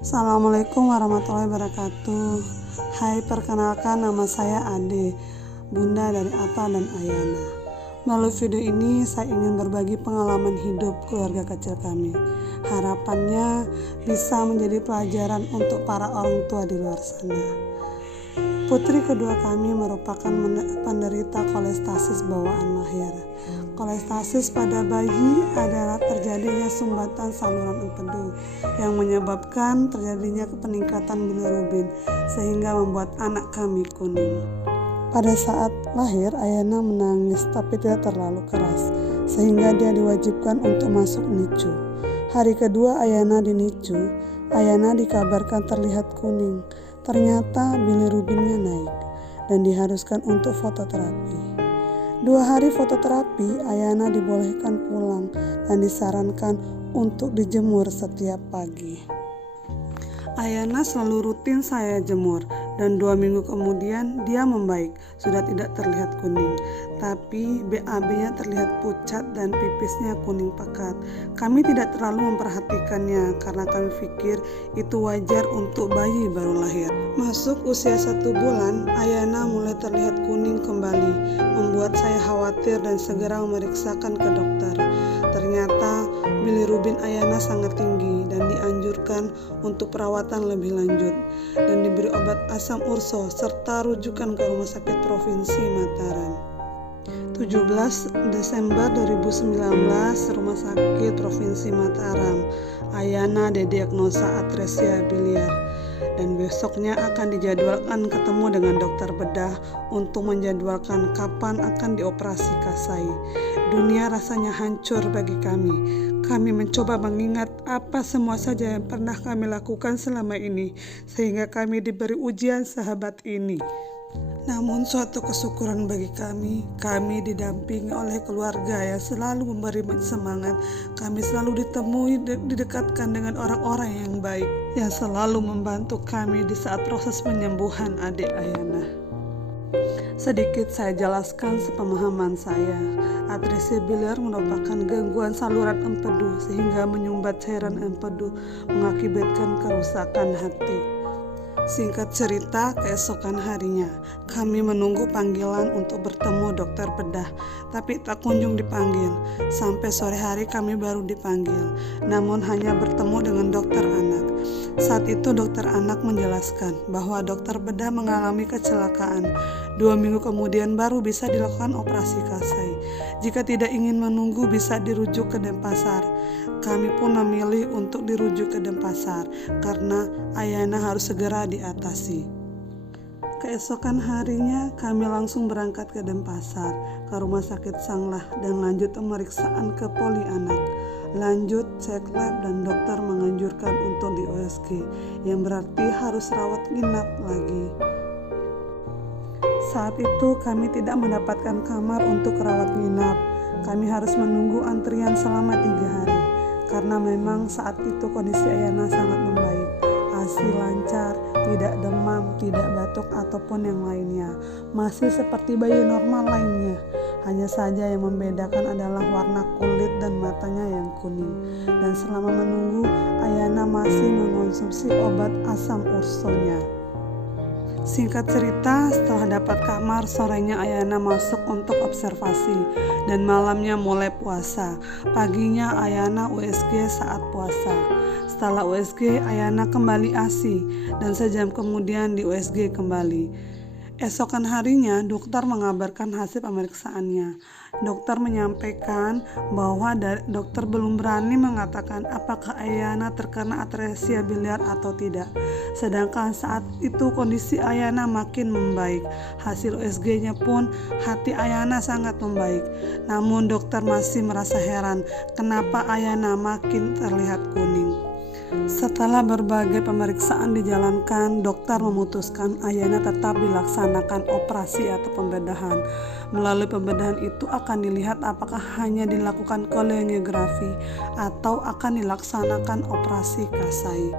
Assalamualaikum warahmatullahi wabarakatuh. Hai, perkenalkan nama saya Ade, bunda dari Atta dan Ayana. Melalui video ini saya ingin berbagi pengalaman hidup keluarga kecil kami. Harapannya bisa menjadi pelajaran untuk para orang tua di luar sana. Putri kedua kami merupakan penderita kolestasis bawaan lahir. Kolestasis pada bayi adalah terjadinya sumbatan saluran empedu yang menyebabkan terjadinya peningkatan bilirubin sehingga membuat anak kami kuning. Pada saat lahir, Ayana menangis tapi tidak terlalu keras sehingga dia diwajibkan untuk masuk NICU. Hari kedua Ayana di NICU, Ayana dikabarkan terlihat kuning. Ternyata bilirubinnya naik dan diharuskan untuk fototerapi. 2 hari fototerapi, Ayana dibolehkan pulang dan disarankan untuk dijemur setiap pagi. Ayana selalu rutin saya jemur dan 2 minggu kemudian dia membaik, sudah tidak terlihat kuning. Tapi BAB-nya terlihat pucat dan pipisnya kuning pekat. Kami tidak terlalu memperhatikannya karena kami pikir itu wajar untuk bayi baru lahir. Masuk usia 1 bulan, Ayana mulai terlihat kuning kembali, membuat saya khawatir dan segera memeriksakan ke dokter. Ternyata bilirubin Ayana sangat tinggi dan dianjurkan untuk perawatan lebih lanjut dan diberi obat asam urso serta rujukan ke Rumah Sakit Provinsi Mataram. 17 Desember 2019, Rumah Sakit Provinsi Mataram, Ayana didiagnosa atresia biliar dan besoknya akan dijadwalkan ketemu dengan dokter bedah untuk menjadwalkan kapan akan dioperasi Kasai. Dunia rasanya hancur bagi kami. Kami mencoba mengingat apa semua saja yang pernah kami lakukan selama ini sehingga kami diberi ujian sahabat ini. Namun suatu kesyukuran bagi kami didampingi oleh keluarga yang selalu memberi semangat. Kami selalu didekatkan dengan orang-orang yang baik yang selalu membantu kami di saat proses penyembuhan adik Ayana. Sedikit saya jelaskan sepemahaman saya. Atresia biliar merupakan gangguan saluran empedu sehingga menyumbat cairan empedu mengakibatkan kerusakan hati. Singkat cerita, keesokan harinya kami menunggu panggilan untuk bertemu dokter bedah, tapi tak kunjung dipanggil. Sampai sore hari kami baru dipanggil, namun hanya bertemu dengan dokter anak. Saat itu dokter anak menjelaskan bahwa dokter bedah mengalami kecelakaan. 2 minggu kemudian baru bisa dilakukan operasi Kasai. Jika tidak ingin menunggu bisa dirujuk ke Denpasar. Kami pun memilih untuk dirujuk ke Denpasar karena Ayana harus segera diatasi. Keesokan harinya kami langsung berangkat ke Denpasar, ke Rumah Sakit Sanglah dan lanjut pemeriksaan ke poli anak. Lanjut cek lab dan dokter menganjurkan untuk di USG, yang berarti harus rawat inap lagi. Saat itu kami tidak mendapatkan kamar untuk rawat inap. Kami harus menunggu antrian selama 3 hari karena memang saat itu kondisi Ayana sangat membaik. ASI lancar, tidak demam, tidak batuk ataupun yang lainnya. Masih seperti bayi normal lainnya. Hanya saja yang membedakan adalah warna kulit dan matanya yang kuning. Dan selama menunggu, Ayana masih mengonsumsi obat asam ursonya. Singkat cerita, setelah dapat kamar, sorenya Ayana masuk untuk observasi dan malamnya mulai puasa. Paginya Ayana USG saat puasa. Setelah USG, Ayana kembali ASI dan sejam kemudian di USG kembali. Esokan harinya, dokter mengabarkan hasil pemeriksaannya. Dokter menyampaikan bahwa dokter belum berani mengatakan apakah Ayana terkena atresia biliar atau tidak. Sedangkan saat itu kondisi Ayana makin membaik. Hasil USG-nya pun hati Ayana sangat membaik. Namun dokter masih merasa heran kenapa Ayana makin terlihat kuning. Setelah berbagai pemeriksaan dijalankan, dokter memutuskan Ayana tetap dilaksanakan operasi atau pembedahan. Melalui pembedahan itu akan dilihat apakah hanya dilakukan koleniografi atau akan dilaksanakan operasi Kasai.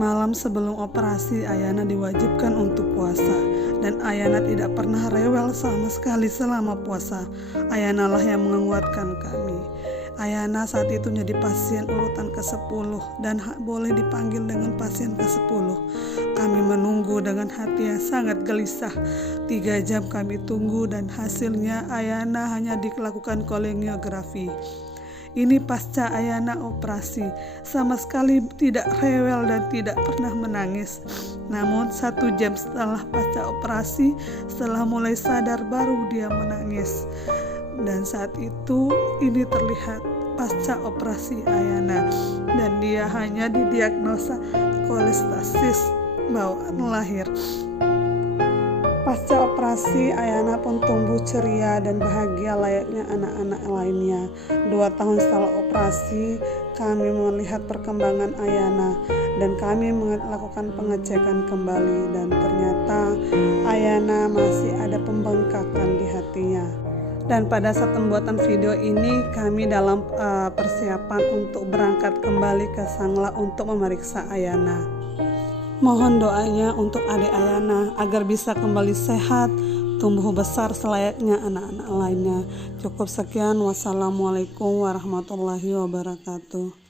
Malam sebelum operasi, Ayana diwajibkan untuk puasa dan Ayana tidak pernah rewel sama sekali selama puasa. Ayana lah yang menguatkan kami. Ayana saat itu menjadi pasien urutan ke-10 dan boleh dipanggil dengan pasien ke-10. Kami menunggu dengan hati yang sangat gelisah. 3 jam kami tunggu dan hasilnya Ayana hanya dilakukan koleniografi. Ini pasca Ayana operasi, sama sekali tidak rewel dan tidak pernah menangis. Namun 1 jam setelah pasca operasi, setelah mulai sadar baru dia menangis. Dan saat itu ini terlihat pasca operasi Ayana, dan dia hanya didiagnosa kolestasis bawaan lahir. Pasca operasi, Ayana pun tumbuh ceria dan bahagia layaknya anak-anak lainnya. 2 tahun setelah operasi, kami melihat perkembangan Ayana dan kami melakukan pengecekan kembali, dan ternyata Ayana masih ada pembengkakan di hatinya. Dan pada saat pembuatan video ini, kami dalam persiapan untuk berangkat kembali ke Sangla untuk memeriksa Ayana. Mohon doanya untuk adik Ayana agar bisa kembali sehat, tumbuh besar selayaknya anak-anak lainnya. Cukup sekian, wassalamualaikum warahmatullahi wabarakatuh.